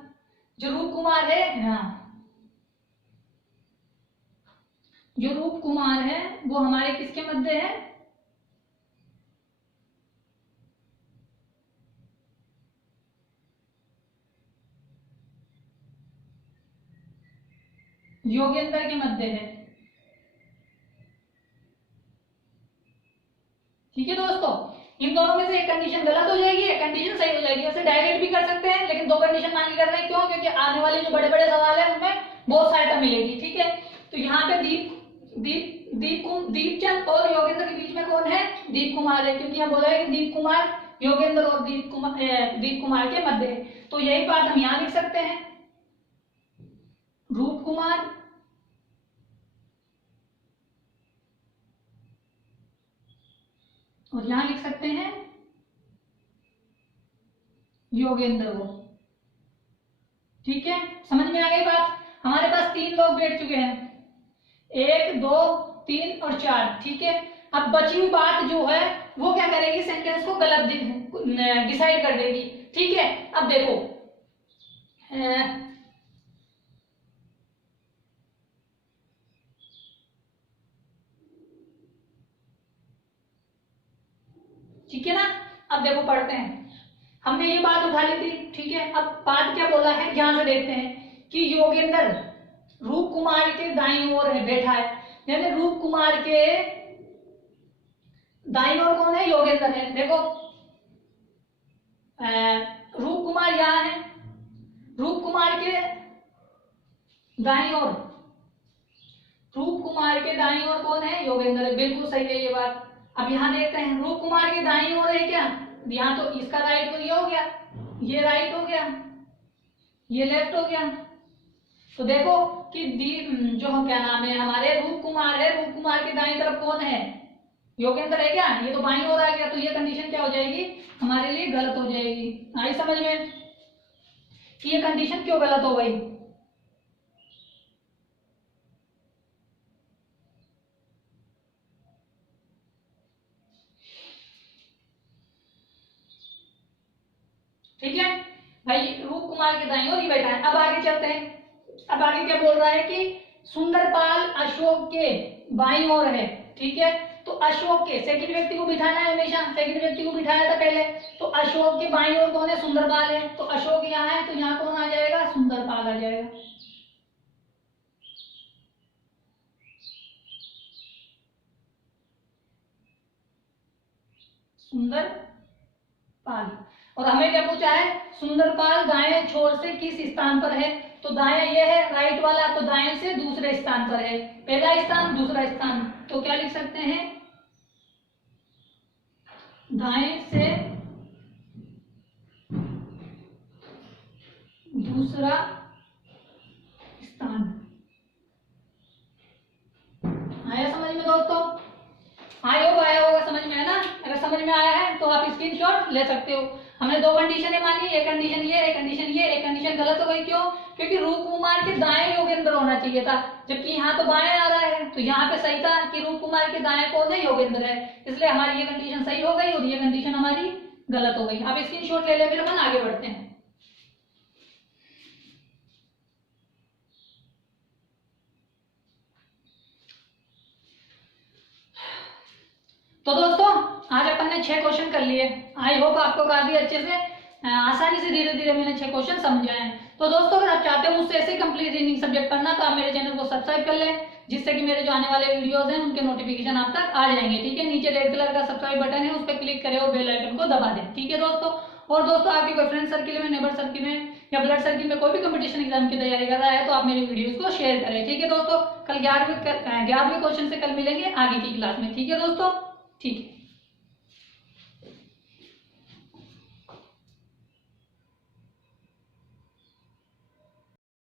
जो रूप कुमार है, हाँ जो रूप कुमार है वो हमारे किसके मध्य है, योगेंद्र के मध्य है। ठीक है दोस्तों, इन दोनों में से एक कंडीशन गलत हो जाएगी, एक कंडीशन सही हो जाएगी। ऐसे डायरेक्ट भी कर सकते हैं, लेकिन दो कंडीशन मान के कर रहे हैं। क्यों? क्योंकि आने वाले जो बड़े बड़े सवाल है उनमें बहुत सहायता मिलेगी। ठीक है, तो यहाँ पे दीपचंद और योगेंद्र के बीच में कौन है, दीप कुमार है, क्योंकि यहाँ बोला है कि दीप कुमार योगेंद्र और दीप कुमार के मध्य है। तो यही बात हम यहाँ लिख सकते हैं, रूप कुमार और यहां लिख सकते हैं योगेंद्र को। ठीक है, समझ में आ गई बात? हमारे पास तीन लोग बैठ चुके हैं, 1 2 3 और 4। ठीक है, अब बची हुई बात जो है वो क्या करेगी, सेंटेंस को गलत डिसाइड कर देगी। ठीक है, अब देखो ठीक है ना, अब देखो पढ़ते हैं। हमने ये बात उठा ली थी। ठीक है, अब बात क्या बोला है ध्यान से देखते हैं कि योगेंद्र रूप कुमार के दाईं ओर है बैठा है, यानी रूप कुमार के दाईं ओर कौन है, योगेंद्र है। देखो रूप कुमार यहाँ है, रूप कुमार के दाईं ओर, रूप कुमार के दाईं ओर कौन है, योगेंद्र है। बिल्कुल सही है ये बात। अब यहाँ देखते हैं रूप कुमार के दाईं ओर है क्या, यहाँ तो इसका राइट तो ये हो गया, ये राइट हो गया, ये लेफ्ट हो गया। तो देखो कि जो क्या नाम है, हमारे रूप कुमार है, रूप कुमार के दाईं तरफ कौन है, योगेंद्र है क्या, ये तो बाईं ओर आ गया। तो ये कंडीशन क्या हो जाएगी, हमारे लिए गलत हो जाएगी। आई समझ में कि ये कंडीशन क्यों गलत हो गई? ठीक है भाई, रूप कुमार के दाईं ओर ही बैठा है। अब आगे चलते हैं। अब आगे क्या बोल रहा है कि सुंदरपाल अशोक के बाईं ओर है। ठीक है, तो अशोक के सेकंड व्यक्ति को बिठाना है, हमेशा सेकंड व्यक्ति को बिठाया था पहले। तो अशोक के बाईं ओर कौन है, सुंदरपाल है। तो अशोक यहाँ है, तो यहाँ कौन आ जाएगा, सुंदरपाल आ जाएगा। सुंदर पाल। और हमें क्या पूछा है, सुंदरपाल दाएं छोर से किस स्थान पर है, तो दाएं ये है राइट वाला, तो दाएं से दूसरे स्थान पर है, पहला स्थान दूसरा स्थान, तो क्या लिख सकते हैं, दाएं से दूसरा स्थान। आया समझ में दोस्तों? आई होप आया होगा समझ में, है ना? अगर समझ में आया है तो आप स्क्रीनशॉट ले सकते हो। हमने दो कंडीशनें मानी, एक कंडीशन ये, एक कंडीशन ये। एक कंडीशन गलत हो गई, क्यों? क्योंकि रूप कुमार के दाएं योगेंद्र होना चाहिए था, जबकि यहाँ तो बाएं आ रहा है, तो यहाँ पे सही था कि रूप कुमार के दाएं कौन है, योगेंद्र है, इसलिए हमारी ये कंडीशन सही हो गई और ये कंडीशन हमारी गलत हो गई। आप स्क्रीनशॉट ले ले मेरे मन, आगे बढ़ते हैं। तो दोस्तों आज अपन ने 6 क्वेश्चन कर लिए। आई होप आपको काफी अच्छे से आसानी से धीरे धीरे मैंने 6 क्वेश्चन समझ आए हैं। तो दोस्तों अगर आप चाहते हो मुझसे ऐसे कंप्लीट रीजनिंग सब्जेक्ट पढ़ना, तो आप मेरे चैनल को सब्सक्राइब कर लें, जिससे कि मेरे जो आने वाले वीडियोस हैं उनके नोटिफिकेशन आप तक आ जाएंगे। ठीक है, नीचे रेड कलर का सब्सक्राइब बटन है, उस पर क्लिक करें और बेल आइकन को दबा दें। ठीक है दोस्तों। और दोस्तों आपके कोई फ्रेंड सर्किल में, नेबर सर्किल में या ब्लड सर्किल में कोई भी कंपटीशन एग्जाम की तैयारी कर रहा है, तो आप मेरे वीडियोस को शेयर करें। ठीक है दोस्तों, कल 11वें क्वेश्चन से कल मिलेंगे आगे की क्लास में। ठीक है दोस्तों, ठीक है।